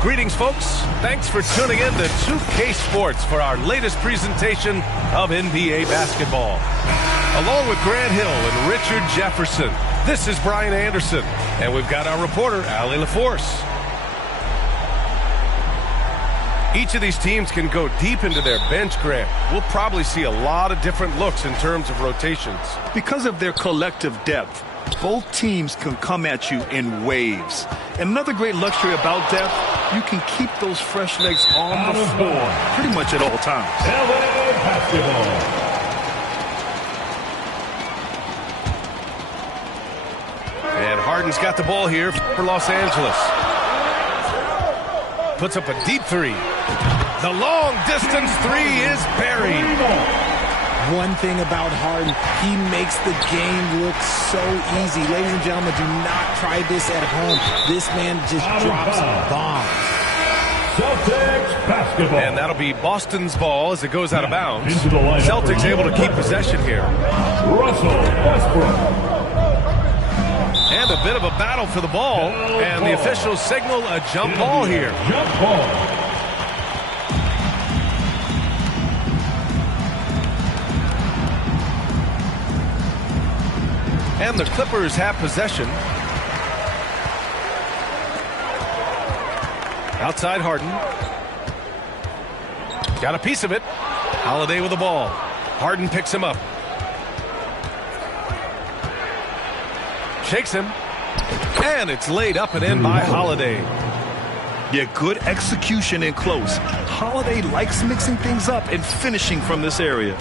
Greetings, folks. Thanks for tuning in to 2K Sports for our latest presentation of NBA basketball. Along with Grant Hill and Richard Jefferson, this is Brian Anderson, and we've got our reporter, Allie LaForce. Each of these teams can go deep into their bench, Grant. We'll probably see a lot of different looks in terms of rotations. Because of their collective depth, both teams can come at you in waves. And another great luxury about depth, you can keep those fresh legs on the floor pretty much at all times. LA basketball. And Harden's got the ball here for Los Angeles. Puts up a deep three. The long distance three is buried. One thing about Harden, he makes the game look so easy. Ladies and gentlemen, do not try this at home. This man just drops bombs. Celtics basketball. And that'll be Boston's ball as it goes out of bounds. Celtics able to keep possession here. Russell Westbrook. And a bit of a battle for the ball. And the officials signal a jump ball here. Jump ball. And the Clippers have possession. Outside Harden. Got a piece of it. Holiday with the ball. Harden picks him up. Shakes him. And it's laid up and in by Holiday. Yeah, good execution in close. Holiday likes mixing things up and finishing from this area.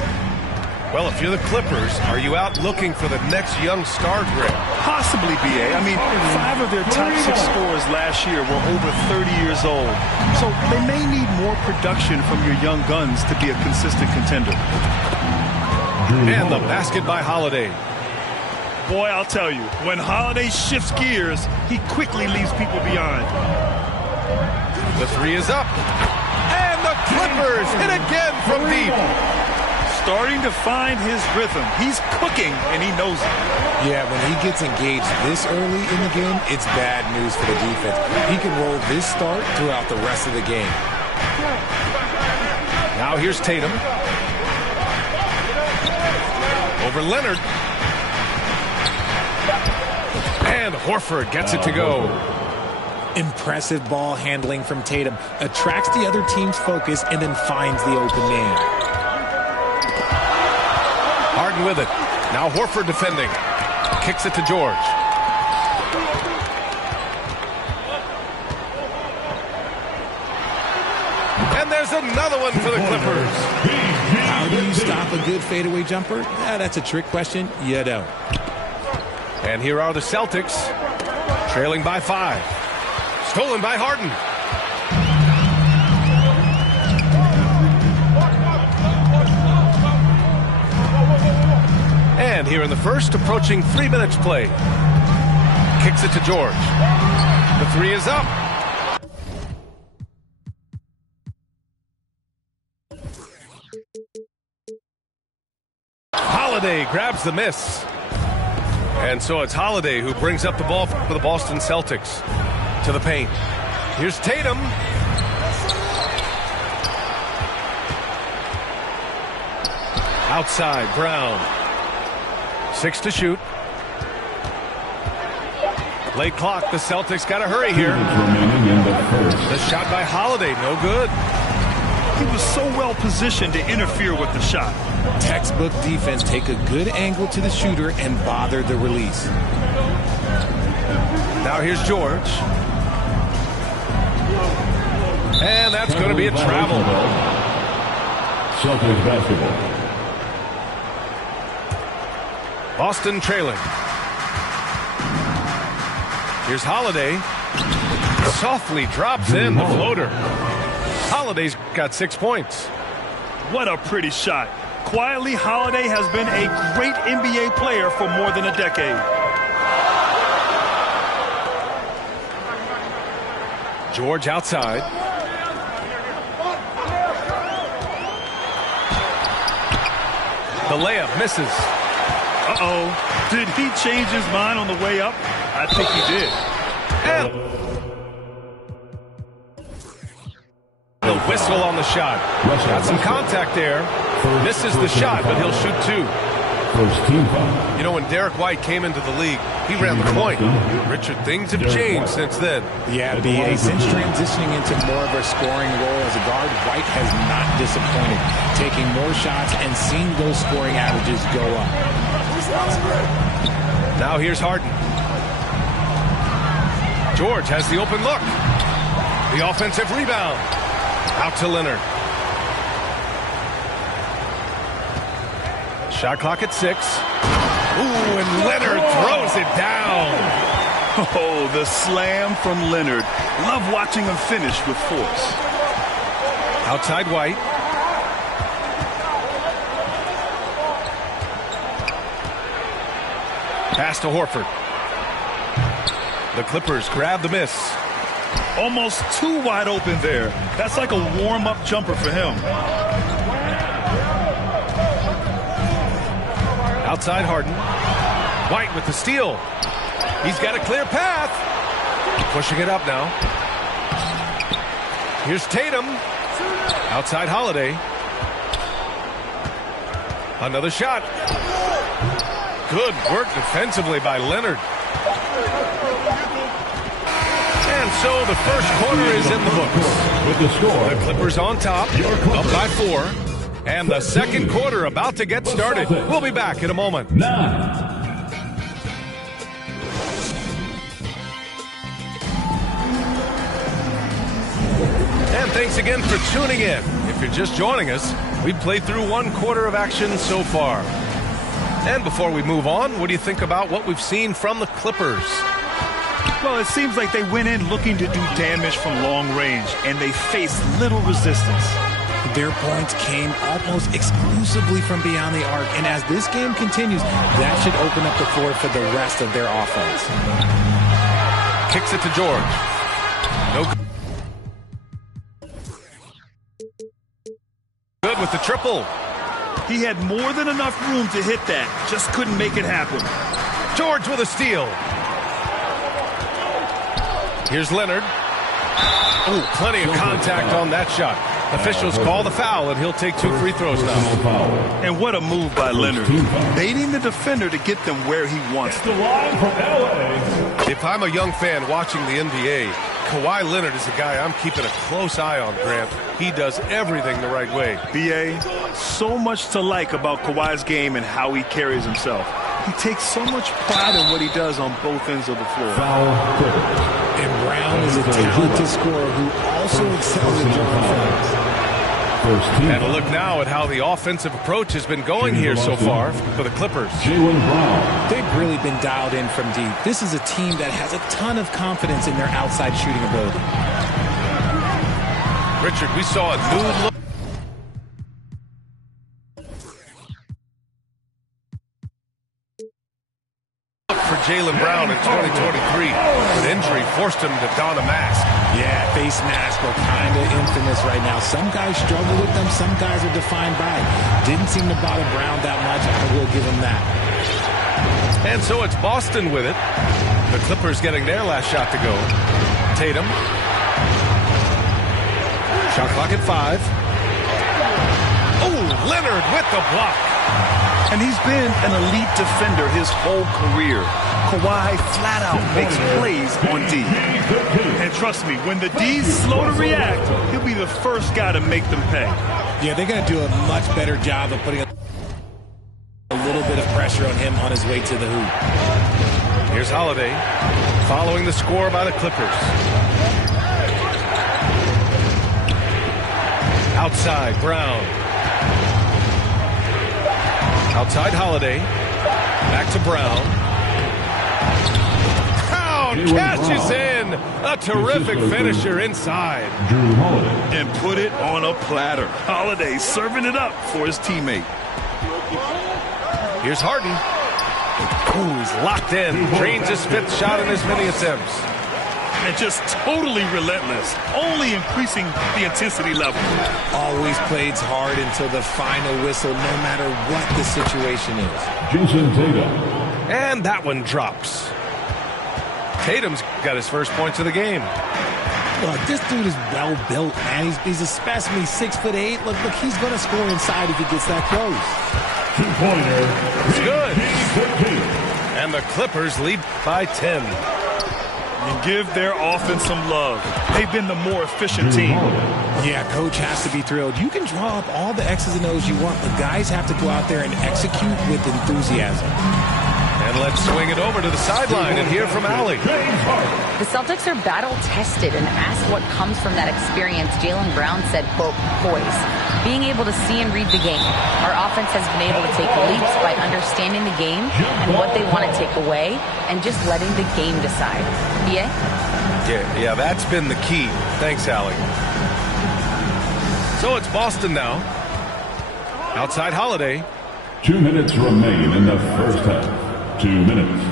Well, if you're the Clippers, are you out looking for the next young star, Grant? Possibly, B.A. I mean, 5 of their top 6 scorers last year were over 30 years old. So they may need more production from your young guns to be a consistent contender. And the basket by Holiday. Boy, I'll tell you, when Holiday shifts gears, he quickly leaves people behind. The three is up. And the Clippers hit again from deep. Starting to find his rhythm. He's cooking, and he knows it. Yeah, when he gets engaged this early in the game, it's bad news for the defense. He can roll this start throughout the rest of the game. Now here's Tatum. Over Leonard. And Horford gets it to go. Impressive ball handling from Tatum. Attracts the other team's focus and then finds the open man. Harden with it. Now Horford defending. Kicks it to George. And there's another one for the Clippers. How do you stop a good fadeaway jumper? Yeah, that's a trick question. You don't. And here are the Celtics. Trailing by 5. Stolen by Harden. And here in the first, approaching 3 minutes play. Kicks it to George. The three is up. Holiday grabs the miss. And so it's Holiday who brings up the ball for the Boston Celtics. To the paint. Here's Tatum. Outside, Brown. 6 to shoot. Late clock. The Celtics got to hurry here. The shot by Holiday, no good. He was so well positioned to interfere with the shot. Textbook defense. Take a good angle to the shooter and bother the release. Now here's George. And that's going to be a travel. Celtics basketball. Boston trailing. Here's Holiday. Softly drops in the floater. Holiday's got 6 points. What a pretty shot. Quietly, Holiday has been a great NBA player for more than a decade. George outside. The layup misses. Uh-oh. Did he change his mind on the way up? I think he did. Whistle on the shot. Got some contact there. Misses the shot, but he'll shoot two. First team foul. You know, when Derek White came into the league, he ran the point. Richard, things have changed since then. Yeah, B.A. Since transitioning into more of a scoring role as a guard, White has not disappointed, taking more shots and seeing those scoring averages go up. Now here's Harden. George has the open look. The offensive rebound. Out to Leonard. Shot clock at 6. Ooh, and Leonard throws it down. Oh, the slam from Leonard. Love watching him finish with force. Outside White. Pass to Horford. The Clippers grab the miss. Almost too wide open there. That's like a warm-up jumper for him. Outside Harden. White with the steal. He's got a clear path. Pushing it up now. Here's Tatum. Outside Holiday. Another shot. Good work defensively by Leonard. And so the first quarter is in the books. With the score. The Clippers on top, up by 4. And the second quarter about to get started. We'll be back in a moment. 9. And thanks again for tuning in. If you're just joining us, we've played through one quarter of action so far. And before we move on, what do you think about what we've seen from the Clippers? Well, it seems like they went in looking to do damage from long range, and they faced little resistance. Their points came almost exclusively from beyond the arc, and as this game continues, that should open up the floor for the rest of their offense. Kicks it to George. No good with the triple. He had more than enough room to hit that, just couldn't make it happen. George with a steal. Here's Leonard. Oh, plenty of contact on that shot. Officials call the foul, and he'll take 2 free throws now. And what a move by Leonard. Baiting the defender to get them where he wants them. The line from LA. If I'm a young fan watching the NBA, Kawhi Leonard is a guy I'm keeping a close eye on, Grant. He does everything the right way. B.A., so much to like about Kawhi's game and how he carries himself. He takes so much pride in what he does on both ends of the floor. Foul Clippers. And Brown is a talented scorer who also excels at drawing fouls. And a look now at how the offensive approach has been going here so far for the Clippers. Jaylen Brown. They've really been dialed in from deep. This is a team that has a ton of confidence in their outside shooting ability. Richard, we saw a new look for Jaylen Brown in 2023. An injury forced him to don a mask. Yeah, face masks are kind of infamous right now. Some guys struggle with them. Some guys are defined by it. Didn't seem to bother Brown that much. I will give him that. And so it's Boston with it. The Clippers getting their last shot to go. Tatum. Shot clock at 5. Oh, Leonard with the block. And he's been an elite defender his whole career. Kawhi flat out makes plays on D. And trust me, when the D's slow to react, he'll be the first guy to make them pay. Yeah, they're going to do a much better job of putting a little bit of pressure on him on his way to the hoop. Here's Holiday following the score by the Clippers. Outside, Brown. Outside Holiday. Back to Brown. Brown cashes in. A terrific finisher inside. Jrue Holiday. And put it on a platter. Holiday serving it up for his teammate. Here's Harden. Ooh, he's locked in. Drains his 5th shot in as many attempts. And just totally relentless. Only increasing the intensity level. Always plays hard until the final whistle, no matter what the situation is. Jason Tatum. And that one drops. Tatum's got his first points of the game. Look, this dude is well built, man. He's a specimen. He's 6'8". Look, he's going to score inside if he gets that close. Two-pointer. It's good. And the Clippers lead by 10. And give their offense some love. They've been the more efficient team. Yeah, coach has to be thrilled. You can draw up all the X's and O's you want, but guys have to go out there and execute with enthusiasm. And let's swing it over to the sideline and hear from Allie. The Celtics are battle-tested, and asked what comes from that experience, Jaylen Brown said, quote, poise. Being able to see and read the game. Our offense has been able to take leaps by understanding the game and what they want to take away and just letting the game decide. BA? Yeah, that's been the key. Thanks, Allie. So it's Boston now. Outside Holiday. 2 minutes remain in the first half. 2 minutes.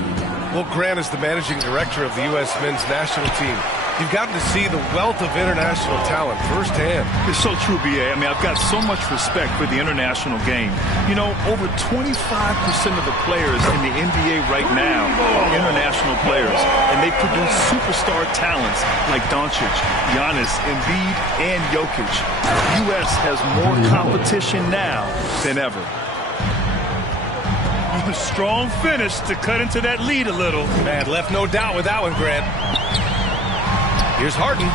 Well, Grant is the managing director of the U.S. men's national team. You've gotten to see the wealth of international talent firsthand. It's so true, B.A. I mean, I've got so much respect for the international game. You know, over 25% of the players in the NBA right now are international players, and they produce superstar talents like Doncic, Giannis, Embiid, and Jokic. The U.S. has more competition now than ever. A strong finish to cut into that lead a little. Man, left no doubt with that one, Grant. Here's Harden.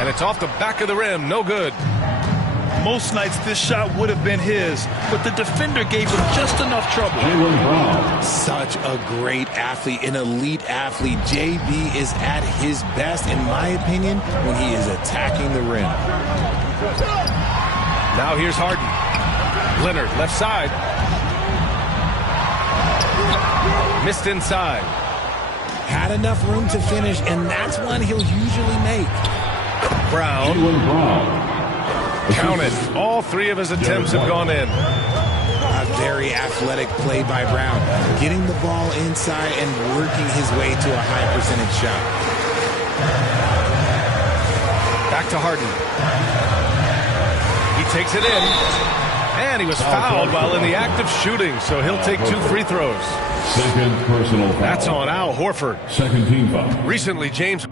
And it's off the back of the rim. No good. Most nights this shot would have been his, but the defender gave him just enough trouble. Jaylen Brown. Such a great athlete, an elite athlete. JB is at his best, in my opinion, when he is attacking the rim. Now here's Harden. Leonard, left side. Missed inside. Had enough room to finish, and that's one he'll usually make. Brown. Jaylen Brown. Count it. All three of his attempts have gone in. A very athletic play by Brown. Getting the ball inside and working his way to a high percentage shot. Back to Harden. He takes it in. And he was fouled while in the act of shooting, so he'll take 2 free throws. Second personal foul. That's on Al Horford. Second team foul. Recently, James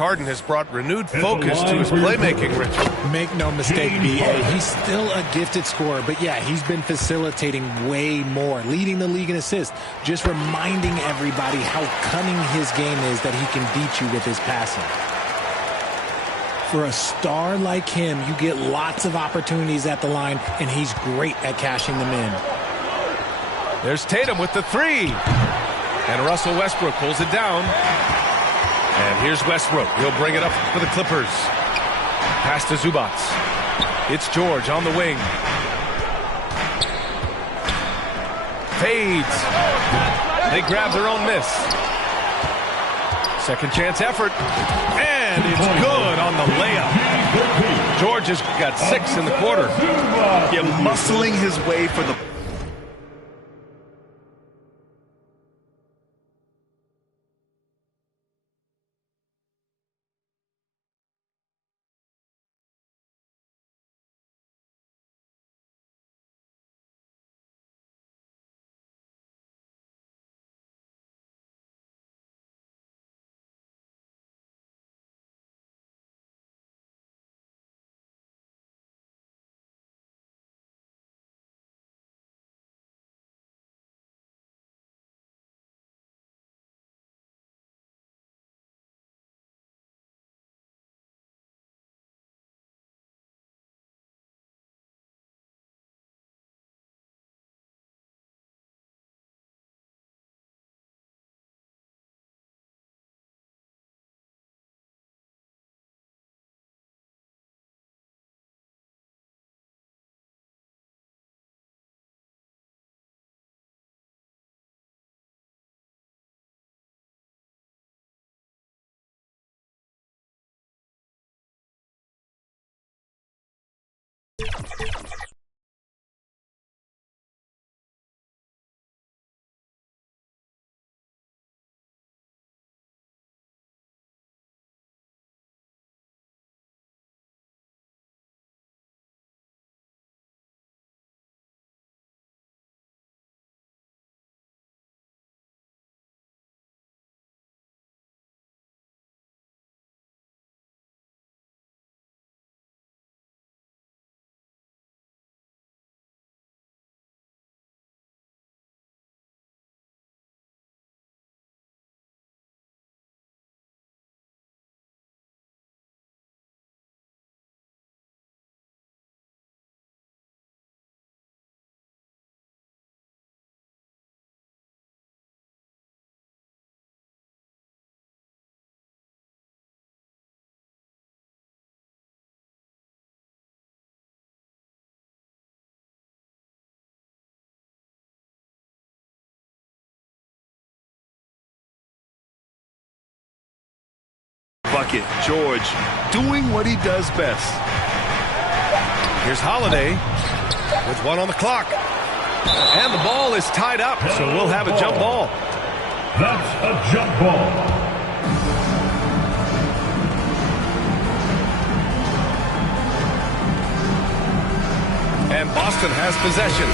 Harden has brought renewed focus to his playmaking, Richard. Make no mistake, B.A., he's still a gifted scorer, but yeah, he's been facilitating way more, leading the league in assists, just reminding everybody how cunning his game is, that he can beat you with his passing. For a star like him, you get lots of opportunities at the line, and he's great at cashing them in. There's Tatum with the three. And Russell Westbrook pulls it down. And here's Westbrook. He'll bring it up for the Clippers. Pass to Zubac. It's George on the wing. Fades. They grab their own miss. Second chance effort. And it's good on the layup. George has got 6 in the quarter. Yeah, muscling his way for the... bucket. George doing what he does best. Here's Holiday with 1 on the clock. And the ball is tied up, so we'll have a jump ball. That's a jump ball. And Boston has possession.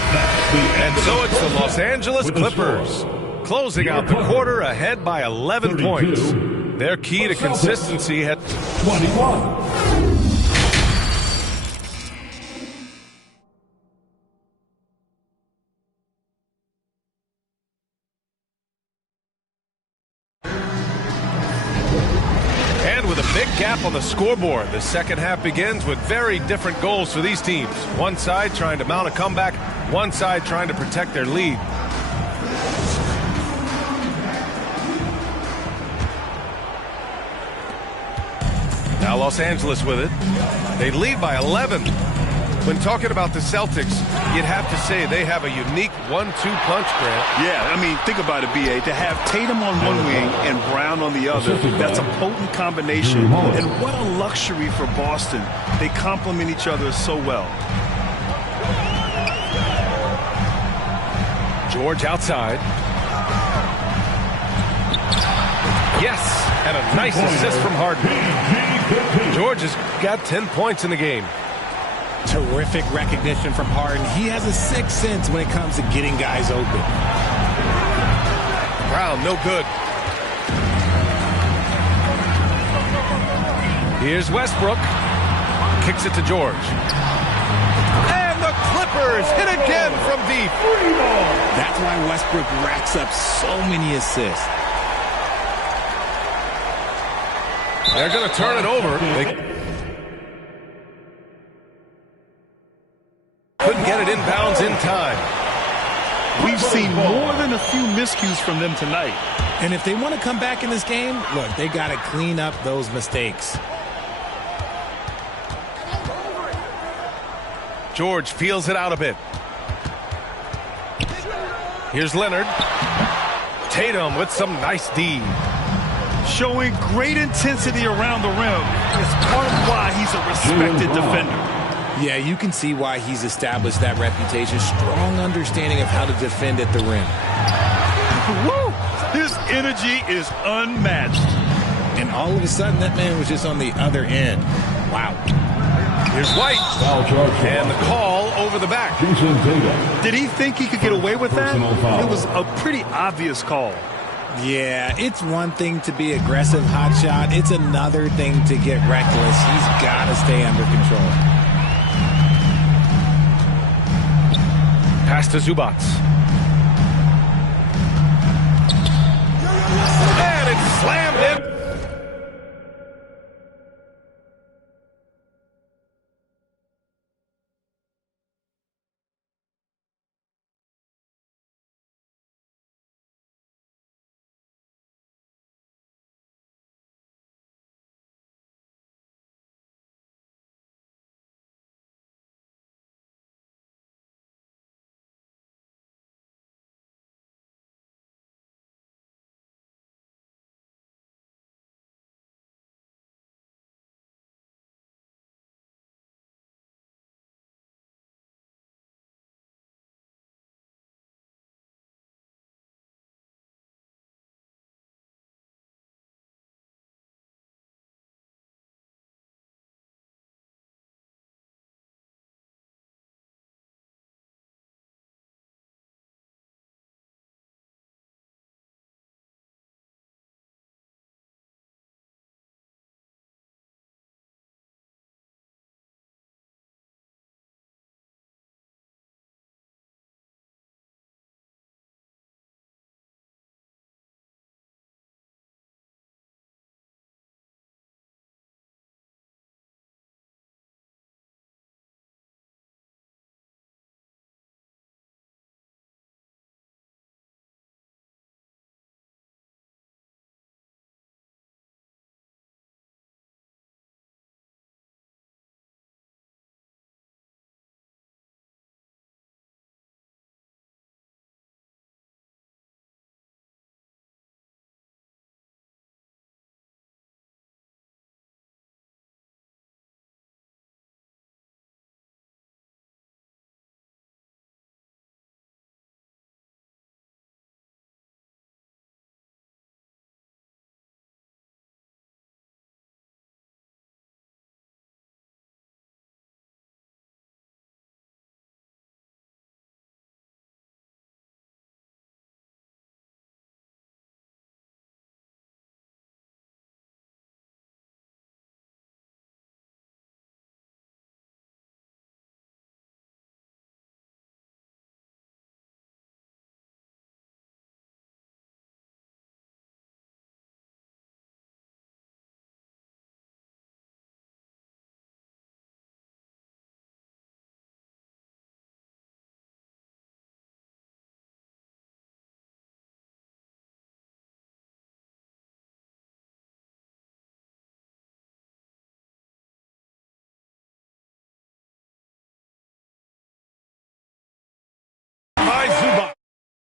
And so it's the Los Angeles Clippers closing out the quarter ahead by 11 points. Their key to consistency had 21. gap on the scoreboard. The second half begins with very different goals for these teams. One side trying to mount a comeback, one side trying to protect their lead. Now Los Angeles with it. They lead by 11. When talking about the Celtics, you'd have to say they have a unique 1-2 punch, Grant. Yeah, I mean, think about it, B.A. To have Tatum on one wing and Brown on the other, that's a potent combination. And what a luxury for Boston. They complement each other so well. George outside. Yes, and a nice assist from Harden. George has got 10 points in the game. Terrific recognition from Harden. He has a sixth sense when it comes to getting guys open. Brown, no good. Here's Westbrook. Kicks it to George. And the Clippers hit again from deep. That's why Westbrook racks up so many assists. They're going to turn it over. They couldn't get it inbounds in time. We've seen more than a few miscues from them tonight. And if they want to come back in this game, look, they got to clean up those mistakes. George feels it out a bit. Here's Leonard. Tatum with some nice D. Showing great intensity around the rim is part of why he's a respected defender. Yeah, you can see why he's established that reputation. Strong understanding of how to defend at the rim. Woo! His energy is unmatched. And all of a sudden, that man was just on the other end. Wow. Here's White. And the call over the back. Did he think he could get away with that? It was a pretty obvious call. Yeah, it's one thing to be aggressive hot shot. It's another thing to get reckless. He's got to stay under control. Pass to Zubac. And it's slammed in.